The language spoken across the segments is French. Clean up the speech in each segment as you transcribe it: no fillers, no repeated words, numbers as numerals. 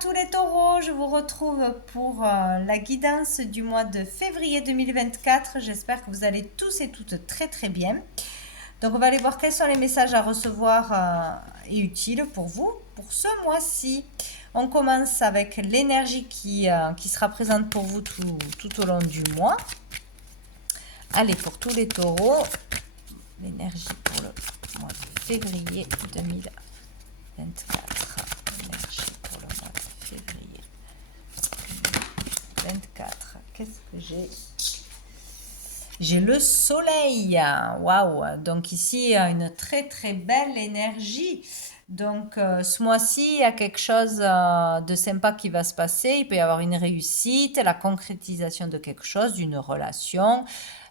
tous les taureaux, je vous retrouve pour la guidance du mois de février 2024. J'espère que vous allez tous et toutes très très bien. Donc on va aller voir quels sont les messages à recevoir et utiles pour vous pour ce mois-ci. On commence avec l'énergie qui sera présente pour vous tout au long du mois. Allez, pour tous les taureaux, l'énergie pour le mois de février 2024. L'énergie pour le mois de février 24. Qu'est-ce que j'ai? J'ai le soleil. Waouh! Donc ici, une très très belle énergie. Donc ce mois-ci, il y a quelque chose de sympa qui va se passer. Il peut y avoir une réussite, la concrétisation de quelque chose, d'une relation.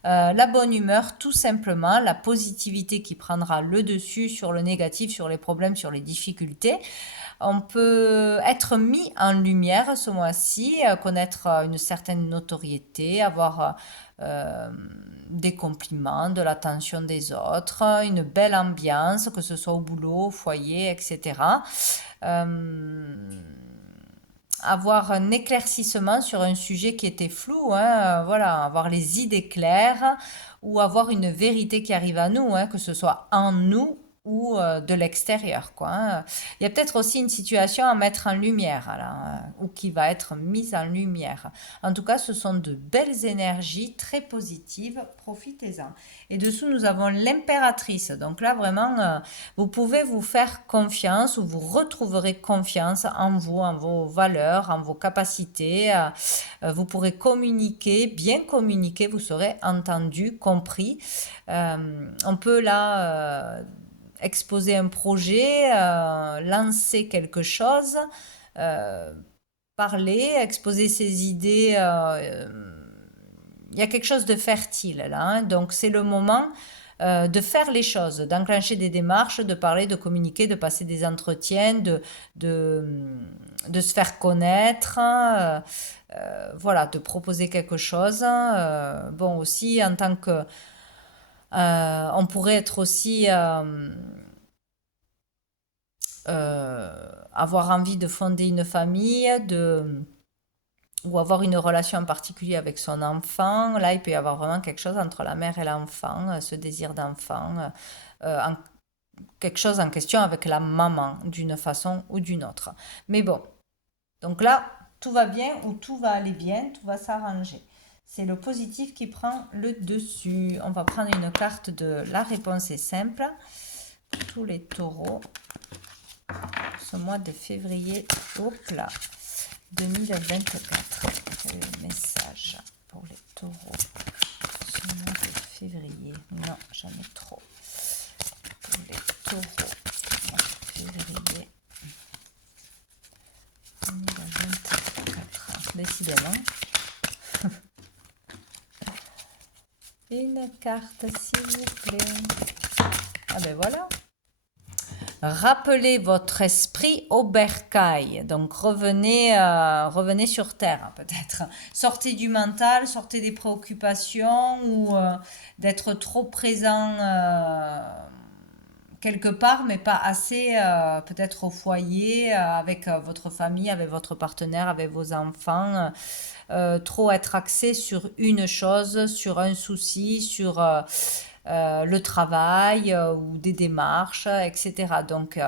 La bonne humeur, tout simplement, la positivité qui prendra le dessus sur le négatif, sur les problèmes, sur les difficultés. On peut être mis en lumière ce mois-ci, connaître une certaine notoriété, avoir des compliments, de l'attention des autres, une belle ambiance, que ce soit au boulot, au foyer, etc. Avoir un éclaircissement sur un sujet qui était flou, hein, voilà, avoir les idées claires ou avoir une vérité qui arrive à nous, hein, que ce soit en nous ou de l'extérieur, quoi, hein. Il y a peut-être aussi une situation à mettre en lumière, là, ou qui va être mise en lumière. En tout cas, ce sont de belles énergies très positives, profitez-en. Et dessous, nous avons l'impératrice. Donc là, vraiment, vous pouvez vous faire confiance ou vous retrouverez confiance en vous, en vos valeurs, en vos capacités. Vous pourrez communiquer, bien communiquer, vous serez entendu, compris. On peut là exposer un projet, lancer quelque chose, euh, parler, exposer ses idées. Il y a quelque chose de fertile là, hein. Donc c'est le moment de faire les choses, d'enclencher des démarches, de parler, de communiquer, de passer des entretiens, de, de se faire connaître, voilà, de proposer quelque chose. Bon, aussi, en tant que... on pourrait être aussi... avoir envie de fonder une famille, ou avoir une relation en particulier avec son enfant. Là, il peut y avoir vraiment quelque chose entre la mère et l'enfant, ce désir d'enfant, en quelque chose en question avec la maman, d'une façon ou d'une autre. Mais bon, donc là, tout va bien ou tout va aller bien, tout va s'arranger. C'est le positif qui prend le dessus. On va prendre une carte de la réponse est simple. Tous les taureaux, ce mois de février, hop là, 2024. Quel est le message pour les taureaux ce mois de février? Non, j'en ai trop. Pour les taureaux, février 2024. Décidément. Une carte, s'il vous plaît. Ah ben voilà. Rappelez votre esprit au bercail. Donc revenez, revenez sur terre, hein, peut-être. Sortez du mental, sortez des préoccupations ou d'être trop présent quelque part, mais pas assez, peut-être au foyer, avec votre famille, avec votre partenaire, avec vos enfants. Trop être axé sur une chose, sur un souci, sur le travail ou des démarches, etc. Donc,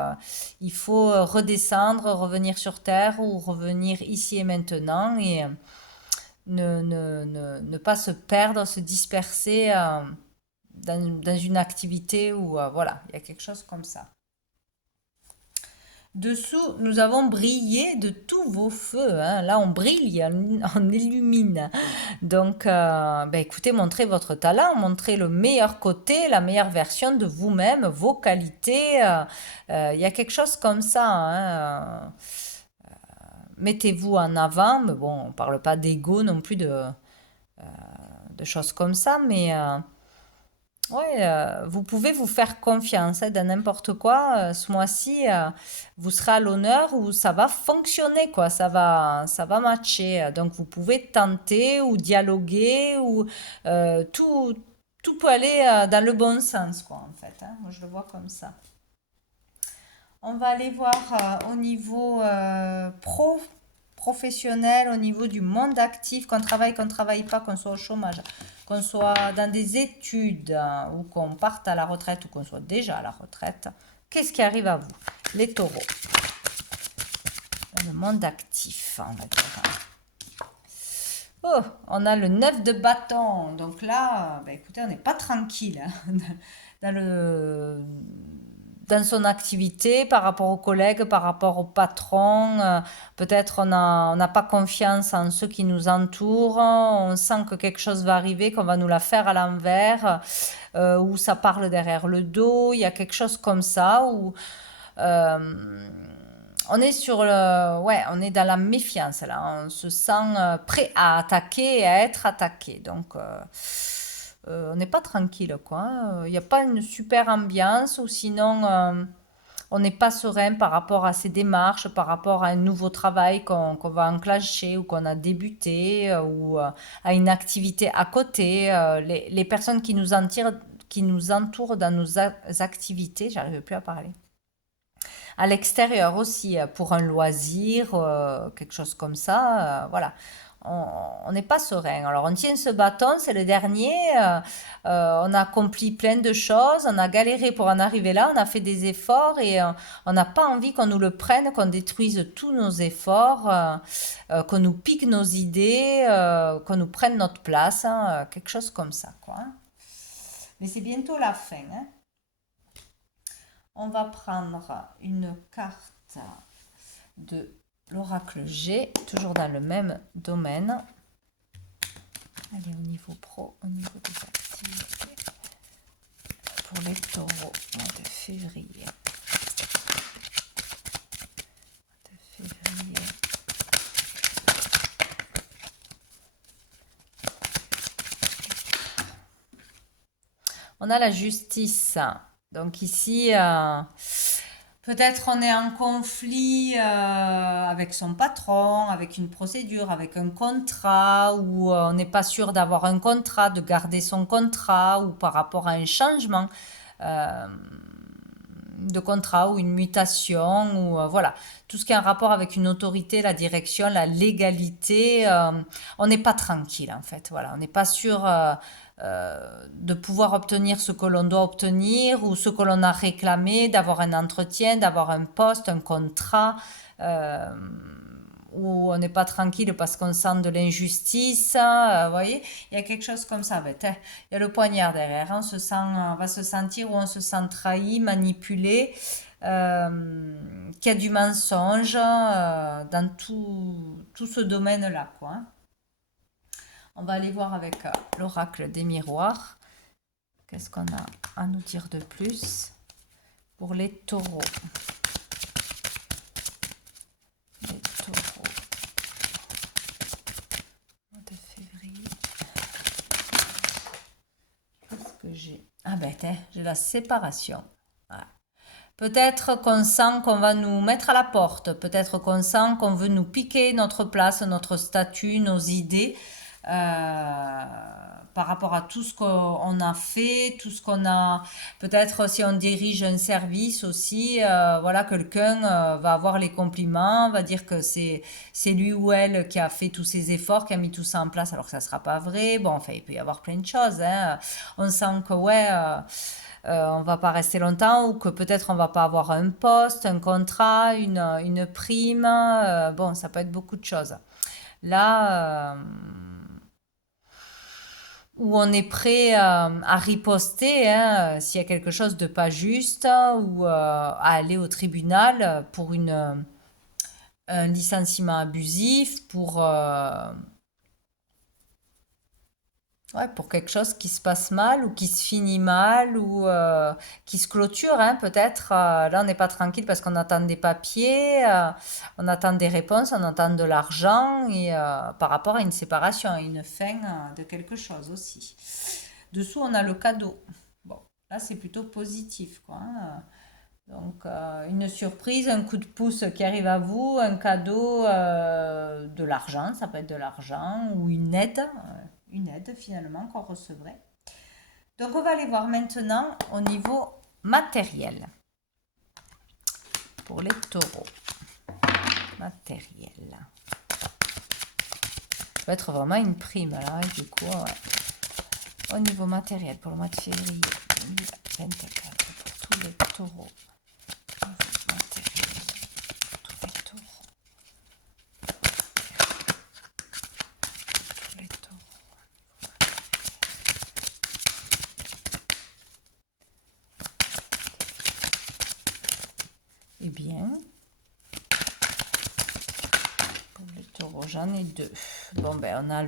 il faut redescendre, revenir sur Terre ou revenir ici et maintenant et ne pas se perdre, se disperser dans une activité où, voilà, il y a quelque chose comme ça. Dessous, nous avons brillé de tous vos feux, hein. Là, on brille, on illumine. Donc, ben, écoutez, montrez votre talent, montrez le meilleur côté, la meilleure version de vous-même, vos qualités. Il y a quelque chose comme ça, hein. Mettez-vous en avant, mais bon, on ne parle pas d'ego non plus, de choses comme ça, mais ouais, vous pouvez vous faire confiance, hein, dans n'importe quoi. Ce mois-ci, vous serez à l'honneur où ça va fonctionner, quoi. Ça va matcher. Donc, vous pouvez tenter ou dialoguer ou tout, tout peut aller dans le bon sens, quoi, en fait, hein. Moi, je le vois comme ça. On va aller voir au niveau professionnel, au niveau du monde actif, qu'on travaille pas, qu'on soit au chômage, qu'on soit dans des études ou qu'on parte à la retraite ou qu'on soit déjà à la retraite. Qu'est-ce qui arrive à vous, les taureaux? Dans le monde actif, on va dire. Oh, on a le 9 de bâton. Donc là, bah, écoutez, on n'est pas tranquille hein, dans dans son activité, par rapport aux collègues, par rapport au patron. Peut-être on n'a pas confiance en ceux qui nous entourent. On sent que quelque chose va arriver, qu'on va nous la faire à l'envers, ou ça parle derrière le dos. Il y a quelque chose comme ça où euh, on est sur ouais, on est dans la méfiance là. On se sent prêt à attaquer et à être attaqué. Donc on n'est pas tranquille quoi. Il n'y a pas une super ambiance ou sinon on n'est pas serein par rapport à ces démarches, par rapport à un nouveau travail qu'on va enclencher ou qu'on a débuté ou à une activité à côté. Les personnes qui nous entourent dans nos activités, j'arrive plus à parler. À l'extérieur aussi, pour un loisir, quelque chose comme ça, voilà. On n'est pas serein. Alors on tient ce bâton, c'est le dernier. On a accompli plein de choses, on a galéré pour en arriver là, on a fait des efforts et on n'a pas envie qu'on nous le prenne, qu'on détruise tous nos efforts, qu'on nous pique nos idées, qu'on nous prenne notre place, hein, quelque chose comme ça, quoi. Hein. Mais c'est bientôt la fin. Hein. On va prendre une carte de l'oracle G, toujours dans le même domaine. Allez, au niveau pro, au niveau des activités. Pour les taureaux, mois de février. On a la justice. Donc ici, peut-être on est en conflit avec son patron, avec une procédure, avec un contrat, ou on n'est pas sûr d'avoir un contrat, de garder son contrat, ou par rapport à un changement euh, de contrat ou une mutation, ou voilà. Tout ce qui a un rapport avec une autorité, la direction, la légalité, on n'est pas tranquille en fait. Voilà, on n'est pas sûr de pouvoir obtenir ce que l'on doit obtenir ou ce que l'on a réclamé, d'avoir un entretien, d'avoir un poste, un contrat, euh, où on n'est pas tranquille parce qu'on sent de l'injustice. Vous voyez, il y a quelque chose comme ça. Ben, il y a le poignard derrière. Hein. On va se sentir où on se sent trahi, manipulé. Qu'il y a du mensonge dans tout ce domaine-là, quoi. Hein. On va aller voir avec l'oracle des miroirs. Qu'est-ce qu'on a à nous dire de plus pour les taureaux? Les taureaux. Mois de février. Qu'est-ce que j'ai? Ah ben, j'ai la séparation. Voilà. Peut-être qu'on sent qu'on va nous mettre à la porte. Peut-être qu'on sent qu'on veut nous piquer notre place, notre statut, nos idées. Par rapport à tout ce qu'on a fait, tout ce qu'on a, peut-être si on dirige un service aussi, voilà, quelqu'un va avoir les compliments, va dire que c'est lui ou elle qui a fait tous ces efforts, qui a mis tout ça en place, alors que ça sera pas vrai. Bon, enfin, il peut y avoir plein de choses. Hein. On sent que ouais. On va pas rester longtemps ou que peut-être on va pas avoir un poste, un contrat, une prime. Bon, ça peut être beaucoup de choses. Là, où on est prêt à riposter hein, s'il y a quelque chose de pas juste ou à aller au tribunal pour un licenciement abusif, ouais, pour quelque chose qui se passe mal ou qui se finit mal ou qui se clôture, hein, peut-être. Là, on n'est pas tranquille parce qu'on attend des papiers, on attend des réponses, on attend de l'argent et par rapport à une séparation, à une fin de quelque chose aussi. Dessous, on a le cadeau. Bon, là, c'est plutôt positif, quoi. Hein. Donc, une surprise, un coup de pouce qui arrive à vous, un cadeau, de l'argent, ça peut être de l'argent ou une aide finalement qu'on recevrait. Donc, on va aller voir maintenant au niveau matériel. pour les taureaux. Matériel. Ça va être vraiment une prime là, du coup, ouais. Au niveau matériel, pour le mois de février 2024, pour tous les taureaux. Matériel, pour tous les taureaux. Tous les taureaux. Eh bien, pour les taureaux, j'en ai deux. Bon, ben, on a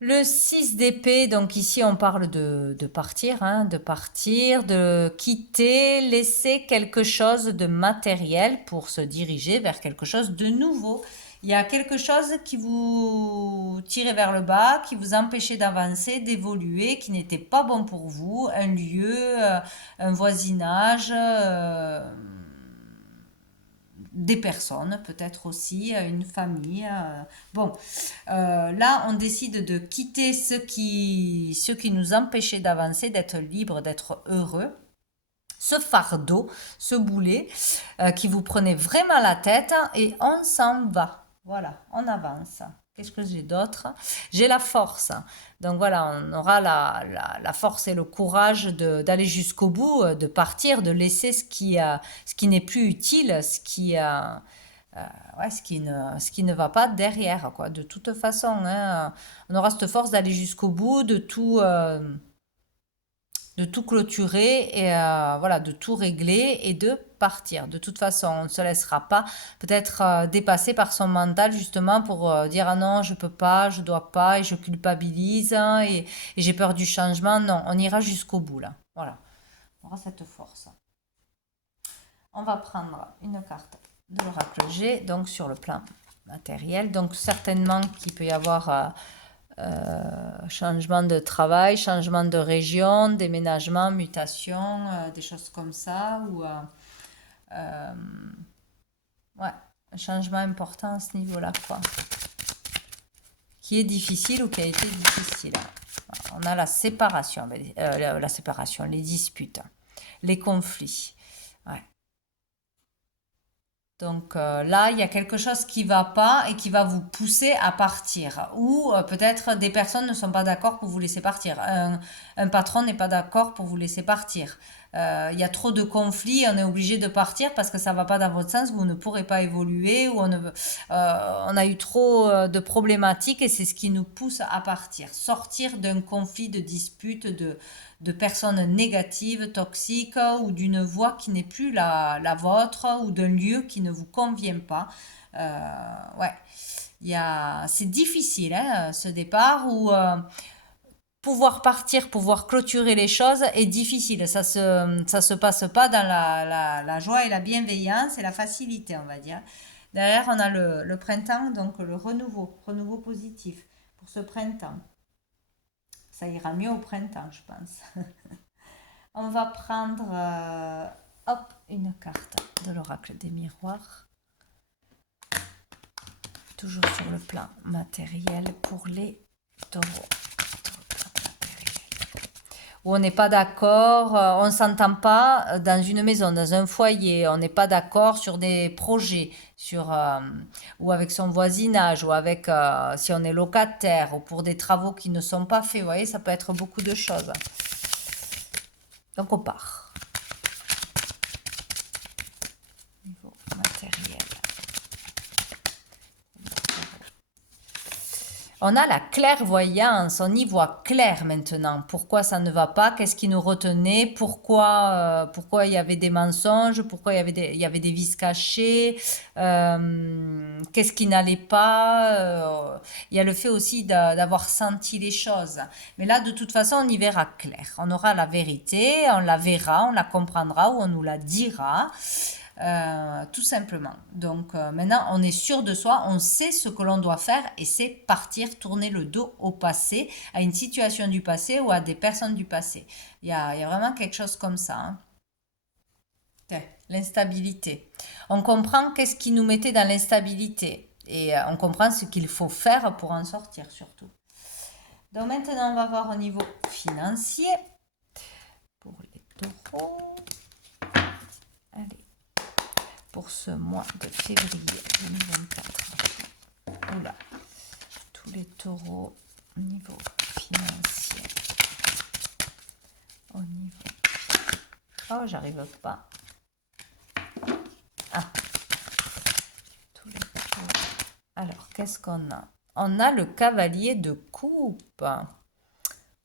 le 6 d'épée. Donc ici, on parle de partir, hein, de quitter, laisser quelque chose de matériel pour se diriger vers quelque chose de nouveau. Il y a quelque chose qui vous tirait vers le bas, qui vous empêchait d'avancer, d'évoluer, qui n'était pas bon pour vous, un lieu, un voisinage, des personnes peut-être aussi, une famille. Bon, là on décide de quitter ce qui nous empêchait d'avancer, d'être libre, d'être heureux. Ce fardeau, ce boulet qui vous prenait vraiment la tête et on s'en va. Voilà, on avance. Qu'est-ce que j'ai d'autre? J'ai la force. Donc voilà, on aura la force et le courage d'aller jusqu'au bout, de partir, de laisser ce qui n'est plus utile, ouais, ce qui ne va pas derrière, quoi. De toute façon, hein, on aura cette force d'aller jusqu'au bout, de tout clôturer et voilà, de tout régler et de partir. De toute façon, on ne se laissera pas peut-être dépasser par son mental justement pour dire ah non, je peux pas, je dois pas et je culpabilise hein, et j'ai peur du changement. Non, on ira jusqu'au bout là. Voilà, on aura cette force. On va prendre une carte de l'oracle G, donc sur le plan matériel. Donc certainement qu'il peut y avoir changement de travail, changement de région, déménagement, mutation, des choses comme ça, ou ouais, un changement important à ce niveau-là, quoi. Qui est difficile ou qui a été difficile. On a la séparation, la séparation, les disputes, les conflits. Ouais. Donc là, il y a quelque chose qui va pas et qui va vous pousser à partir. Ou peut-être des personnes ne sont pas d'accord pour vous laisser partir. Un patron n'est pas d'accord pour vous laisser partir. Il y a trop de conflits, on est obligé de partir parce que ça va pas dans votre sens, vous ne pourrez pas évoluer, ou on a eu trop de problématiques et c'est ce qui nous pousse à partir. Sortir d'un conflit, de dispute, de personnes négatives, toxiques, ou d'une voie qui n'est plus la vôtre, ou d'un lieu qui ne vous convient pas. Ouais, c'est difficile, hein, ce départ, où pouvoir partir, pouvoir clôturer les choses est difficile. Ça se passe pas dans la joie et la bienveillance et la facilité, on va dire. Derrière, on a le printemps, donc le renouveau positif pour ce printemps. Ça ira mieux au printemps, je pense. On va prendre hop, une carte de l'oracle des miroirs. Toujours sur le plan matériel pour les taureaux. Où on n'est pas d'accord, on ne s'entend pas dans une maison, dans un foyer, on n'est pas d'accord sur des projets, ou avec son voisinage, ou avec si on est locataire, ou pour des travaux qui ne sont pas faits. Vous voyez, ça peut être beaucoup de choses. Donc on part. Niveau matériel. On a la clairvoyance, on y voit clair maintenant. Pourquoi ça ne va pas? Qu'est-ce qui nous retenait? Pourquoi il y avait des mensonges? Pourquoi il y avait des vices cachés? Qu'est-ce qui n'allait pas? Il y a le fait aussi d'avoir senti les choses. Mais là, de toute façon, on y verra clair. On aura la vérité, on la verra, on la comprendra ou on nous la dira. Tout simplement. Donc maintenant, on est sûr de soi, on sait ce que l'on doit faire et c'est partir, tourner le dos au passé, à une situation du passé ou à des personnes du passé. Il y a vraiment quelque chose comme ça. Hein. L'instabilité. On comprend qu'est-ce qui nous mettait dans l'instabilité et on comprend ce qu'il faut faire pour en sortir surtout. Donc maintenant, on va voir au niveau financier pour les taureaux. Allez. pour ce mois de février 2024. Oula, tous les taureaux au niveau financier. Au niveau... Oh, j'arrive pas. Ah, tous les taureaux. Alors, qu'est-ce qu'on a? On a le cavalier de coupe.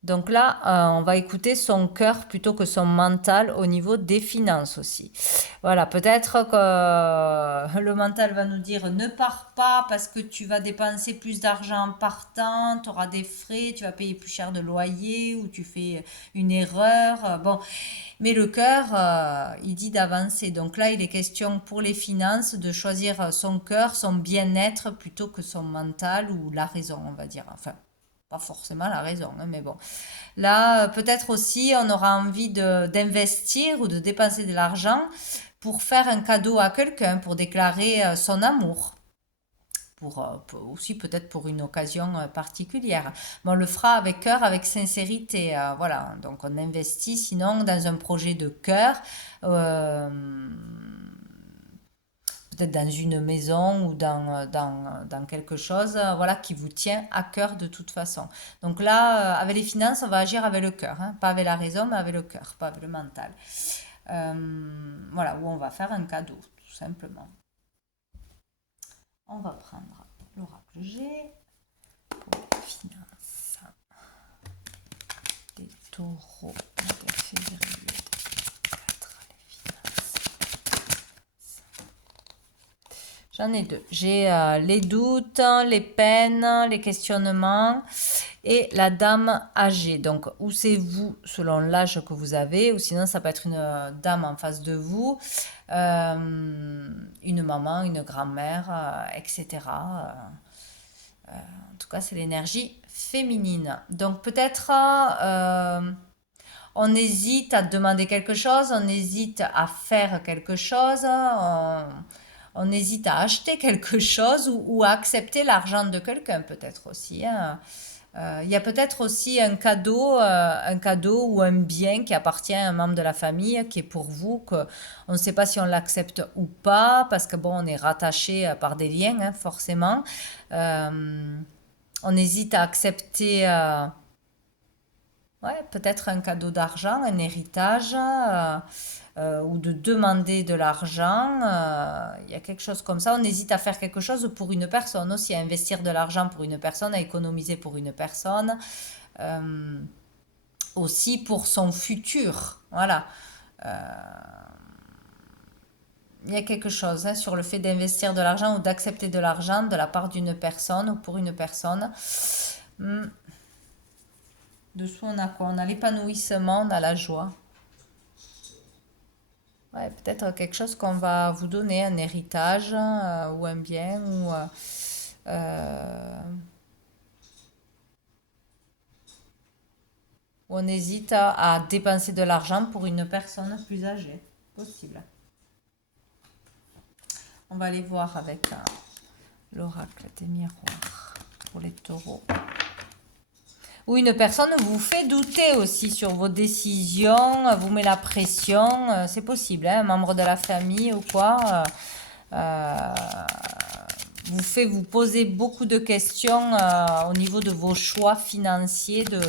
Donc là, on va écouter son cœur plutôt que son mental au niveau des finances aussi. Voilà, peut-être que le mental va nous dire ne pars pas parce que tu vas dépenser plus d'argent en partant, tu auras des frais, tu vas payer plus cher de loyer ou tu fais une erreur. Bon, mais le cœur, il dit d'avancer. Donc là, il est question pour les finances de choisir son cœur, son bien-être plutôt que son mental ou la raison, on va dire. Enfin, pas forcément la raison, hein, mais bon. Là, peut-être aussi, on aura envie d'investir ou de dépenser de l'argent pour faire un cadeau à quelqu'un, pour déclarer son amour. Aussi peut-être pour une occasion particulière. Mais on le fera avec cœur, avec sincérité. Voilà, donc on investit sinon dans un projet de cœur. Peut-être dans une maison ou dans quelque chose voilà, qui vous tient à cœur de toute façon. Donc là, avec les finances, on va agir avec le cœur, hein, pas avec la raison, mais avec le cœur, pas avec le mental. Voilà, où on va faire un cadeau, tout simplement. On va prendre l'oracle G pour les finances des taureaux de février. J'en ai deux. J'ai les doutes, les peines, les questionnements et la dame âgée. Donc, ou c'est vous selon l'âge que vous avez, ou sinon ça peut être une dame en face de vous, une maman, une grand-mère, etc. En tout cas, c'est l'énergie féminine. Donc, peut-être on hésite à demander quelque chose, on hésite à faire quelque chose, on hésite à acheter quelque chose ou à accepter l'argent de quelqu'un peut-être aussi, hein. Il y a peut-être aussi un cadeau ou un bien qui appartient à un membre de la famille qui est pour vous, que on ne sait pas si on l'accepte ou pas, parce que bon, on est rattaché par des liens, hein, forcément. On hésite à accepter ouais, peut-être un cadeau d'argent, un héritage, ou de demander de l'argent. Il y a quelque chose comme ça. On hésite à faire quelque chose pour une personne aussi, à investir de l'argent pour une personne, à économiser pour une personne, aussi pour son futur. Voilà. Il y a quelque chose hein, sur le fait d'investir de l'argent ou d'accepter de l'argent de la part d'une personne ou pour une personne. Dessous, on a quoi? On a l'épanouissement, on a la joie. Ouais, peut-être quelque chose qu'on va vous donner, un héritage ou un bien ou on hésite à dépenser de l'argent pour une personne plus âgée. Possible. On va aller voir avec l'oracle des miroirs pour les taureaux. Ou une personne vous fait douter aussi sur vos décisions, vous met la pression, c'est possible, hein, un membre de la famille ou quoi, vous fait vous poser beaucoup de questions au niveau de vos choix financiers, de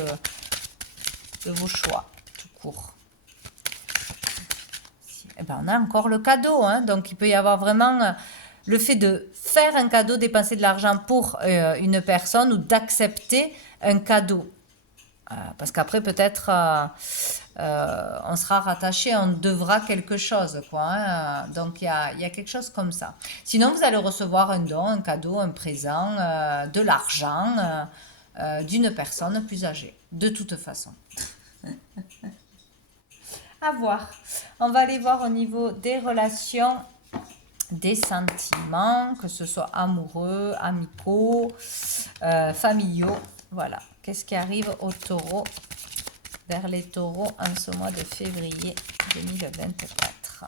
vos choix, tout court. Et ben, on a encore le cadeau, hein, donc il peut y avoir vraiment le fait de faire un cadeau, dépenser de l'argent pour une personne ou d'accepter un cadeau. Parce qu'après, peut-être, on sera rattaché, on devra quelque chose, quoi, hein. Donc, il y a quelque chose comme ça. Sinon, vous allez recevoir un don, un cadeau, un présent, de l'argent d'une personne plus âgée, de toute façon. À voir. On va aller voir au niveau des relations, des sentiments, que ce soit amoureux, amicaux, familiaux. Voilà. Qu'est-ce qui arrive aux taureaux, vers les taureaux en ce mois de février 2024?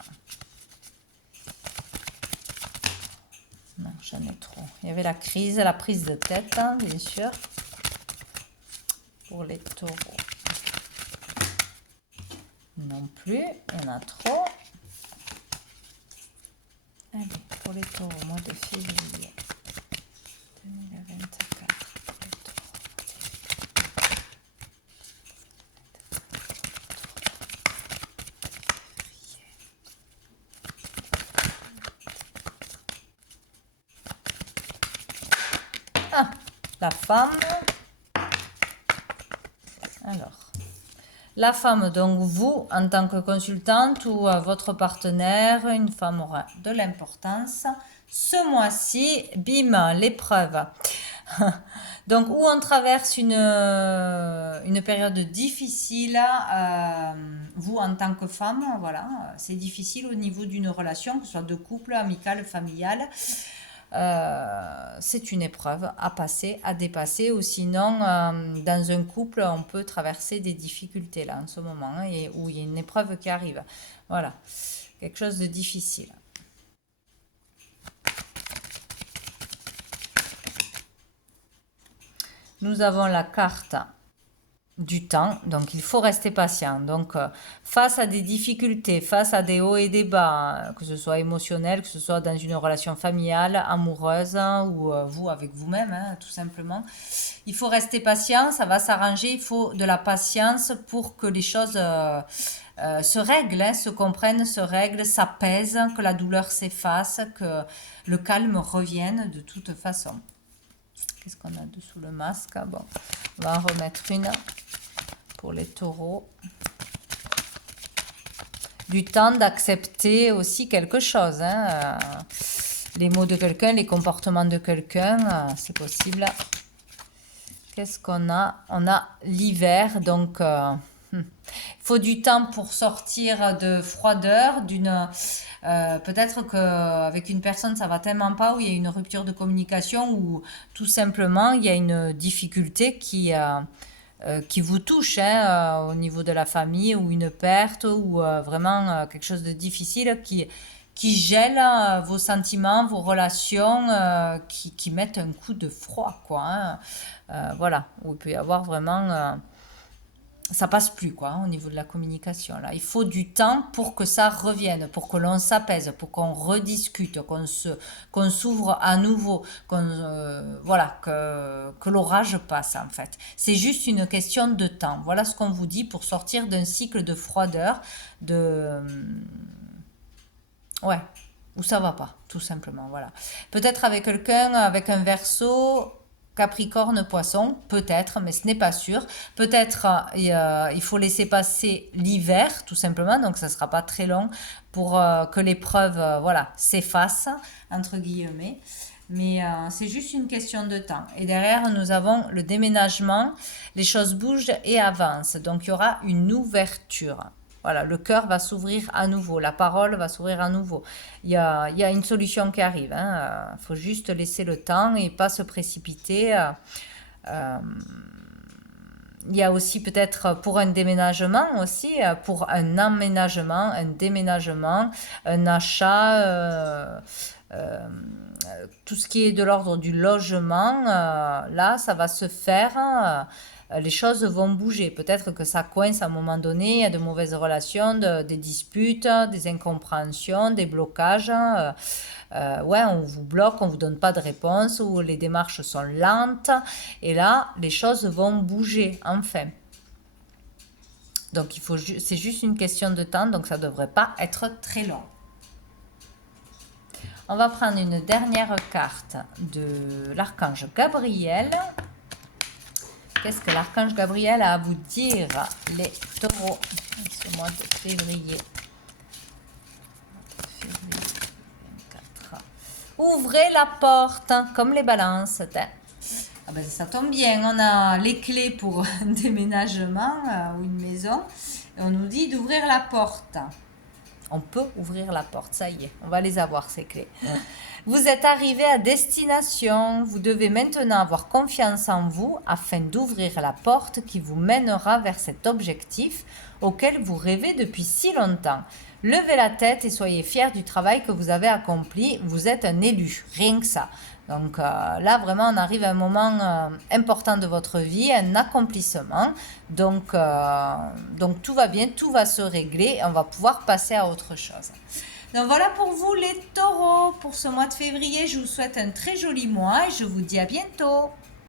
Non, j'en ai trop. Il y avait la crise, la prise de tête, hein, bien sûr, pour les taureaux. Non plus, il y en a trop. pour les taureaux, mois de février 2024. Pour les taureaux. Ah, la femme. Alors, la femme, donc vous, en tant que consultante ou votre partenaire, une femme aura de l'importance. Ce mois-ci, bim, l'épreuve. Donc, où on traverse une période difficile, vous en tant que femme, voilà, c'est difficile au niveau d'une relation, que ce soit de couple, amicale, familiale. C'est une épreuve à passer, à dépasser, ou sinon, dans un couple, on peut traverser des difficultés là en ce moment, hein, et où il y a une épreuve qui arrive. Voilà, quelque chose de difficile. Nous avons la carte du temps, donc il faut rester patient. Donc, face à des difficultés, face à des hauts et des bas, que ce soit émotionnel, que ce soit dans une relation familiale, amoureuse, ou vous avec vous-même, hein, tout simplement, il faut rester patient, ça va s'arranger, il faut de la patience pour que les choses se règlent, hein, se comprennent, se règlent, s'apaisent, que la douleur s'efface, que le calme revienne de toute façon. Qu'est-ce qu'on a dessous le masque? Bon, on va en remettre une pour les taureaux. Du temps d'accepter aussi quelque chose, hein. Les mots de quelqu'un, les comportements de quelqu'un, c'est possible. Qu'est-ce qu'on a? On a l'hiver, donc il faut du temps pour sortir de froideur, peut-être qu'avec une personne ça va tellement pas, où il y a une rupture de communication, ou tout simplement il y a une difficulté qui vous touche, hein, au niveau de la famille, ou une perte, ou vraiment quelque chose de difficile qui gèle vos sentiments, vos relations, qui mettent un coup de froid, quoi, hein. Voilà, où il peut y avoir vraiment ça passe plus, quoi, hein, au niveau de la communication là. Il faut du temps pour que ça revienne, pour que l'on s'apaise, pour qu'on rediscute, qu'on s'ouvre à nouveau, voilà, que l'orage passe en fait. C'est juste une question de temps. Voilà ce qu'on vous dit pour sortir d'un cycle de froideur, ouais, où ça va pas, tout simplement, voilà. Peut-être avec quelqu'un, avec un Verseau, Capricorne, Poisson, peut-être, mais ce n'est pas sûr. Peut-être il faut laisser passer l'hiver, tout simplement, donc ça ne sera pas très long pour que l'épreuve, voilà, s'efface, entre guillemets. Mais c'est juste une question de temps. Et derrière, nous avons le déménagement, les choses bougent et avancent. Donc il y aura une ouverture. Voilà, le cœur va s'ouvrir à nouveau, la parole va s'ouvrir à nouveau. Il y a une solution qui arrive, hein. Faut juste laisser le temps et pas se précipiter. Il y a aussi peut-être pour un déménagement aussi, pour un emménagement, un déménagement, un achat, tout ce qui est de l'ordre du logement, là, ça va se faire. Les choses vont bouger. Peut-être que ça coince à un moment donné, il y a de mauvaises relations, des disputes, des incompréhensions, des blocages. Ouais, on vous bloque, on vous donne pas de réponse, ou les démarches sont lentes. Et là, les choses vont bouger, enfin. Donc, c'est juste une question de temps, donc ça devrait pas être très long. On va prendre une dernière carte de l'archange Gabriel. Qu'est-ce que l'archange Gabriel a à vous dire, les taureaux, ce mois de février 24. Ouvrez la porte, comme les balances. Ah ben, ça tombe bien, on a les clés pour un déménagement ou une maison. Et on nous dit d'ouvrir la porte. On peut ouvrir la porte, ça y est, on va les avoir ces clés. Vous êtes arrivé à destination, vous devez maintenant avoir confiance en vous afin d'ouvrir la porte qui vous mènera vers cet objectif auquel vous rêvez depuis si longtemps. Levez la tête et soyez fiers du travail que vous avez accompli, vous êtes un élu, rien que ça. Donc là, vraiment, on arrive à un moment important de votre vie, un accomplissement. Donc tout va bien, tout va se régler et on va pouvoir passer à autre chose. Donc voilà pour vous les taureaux. Pour ce mois de février, je vous souhaite un très joli mois et je vous dis à bientôt.